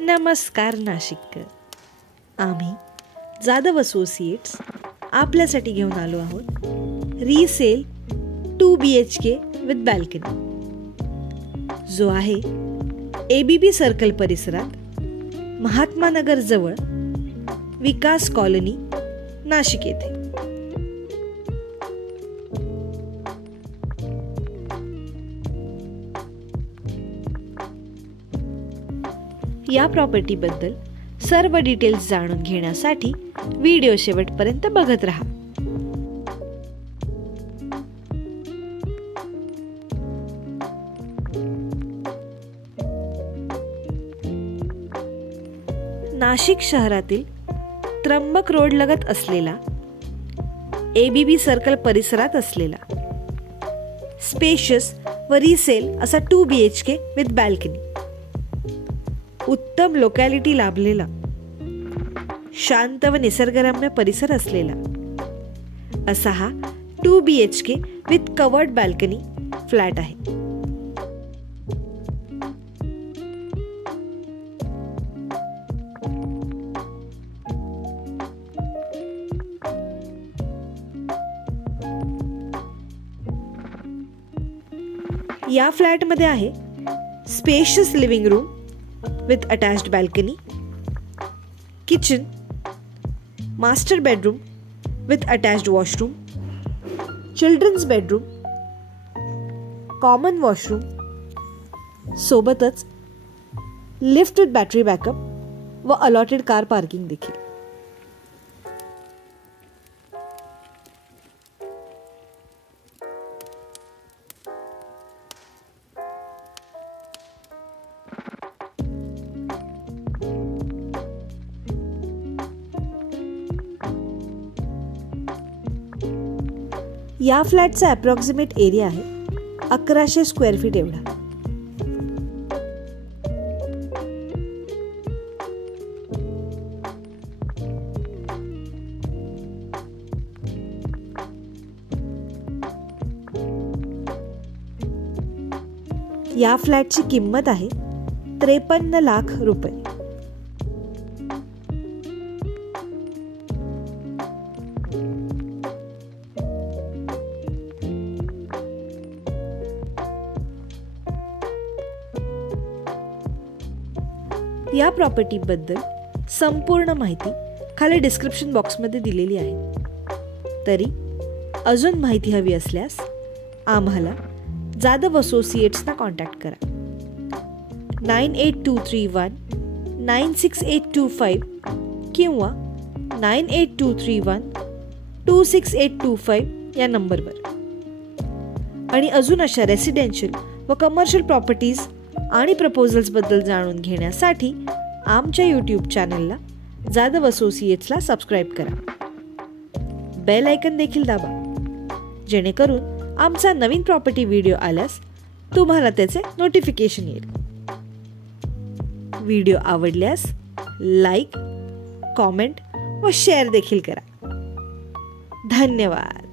नमस्कार नाशिककर. आम्ही जाधव असोसिएट्स आपल्यासाठी घेऊन आलो आहोत रीसेल 2 BHK विथ बॅल्कनी, जो आहे ABB सर्कल परिसरात महात्मा नगर जवळ विकास कॉलनी नाशिक येथे. या प्रॉपर्टीबद्दल सर्व डिटेल्स जाणून घेण्यासाठी व्हिडिओ शेवटपर्यंत बघत राहा. नाशिक शहरातील त्र्यंबक रोड लगत असलेला ABB सर्कल परिसरात असलेला स्पेशियस व रिसेल असा 2 BHK विथ बॅल्कनी, उत्तम लोकॅलिटी लाभलेला, शांत व निसर्गरम्य परिसर असलेला असा हा 2 BHK with covered balcony flat आहे. या फ्लॅटमध्ये आहे spacious living room with attached balcony, kitchen, master bedroom with attached washroom, children's bedroom, common washroom, सोबतच लिफ्ट with battery backup व allotted car parking देखील. या फ्लॅटचा अप्रॉक्सिमेट एरिया आहे 1100 स्क्वेअर फीट एवढा. या फ्लॅटची किंमत आहे 53 लाख रुपये. या प्रॉपर्टीबद्दल संपूर्ण माहिती खाली डिस्क्रिप्शन बॉक्समध्ये दिलेली आहे. तरी अजून माहिती हवी असल्यास आम्हाला जाधव असोसिएट्सना कॉन्टॅक्ट करा. 98231 96825 किंवा 98231 26825 या नंबरवर. आणि अजून अशा रेसिडेन्शियल व कमर्शियल प्रॉपर्टीज आणि प्रपोजल्सबद्दल जाणून घेण्यासाठी आमच्या यूट्यूब चॅनलला जाधव असोसिएट्सला सबस्क्राईब करा. बेल आयकन देखील दाबा, जेणेकरून आमचा नवीन प्रॉपर्टी व्हिडिओ आल्यास तुम्हाला त्याचे नोटिफिकेशन येईल. व्हिडिओ आवडल्यास लाईक, कॉमेंट व शेअर देखील करा. धन्यवाद.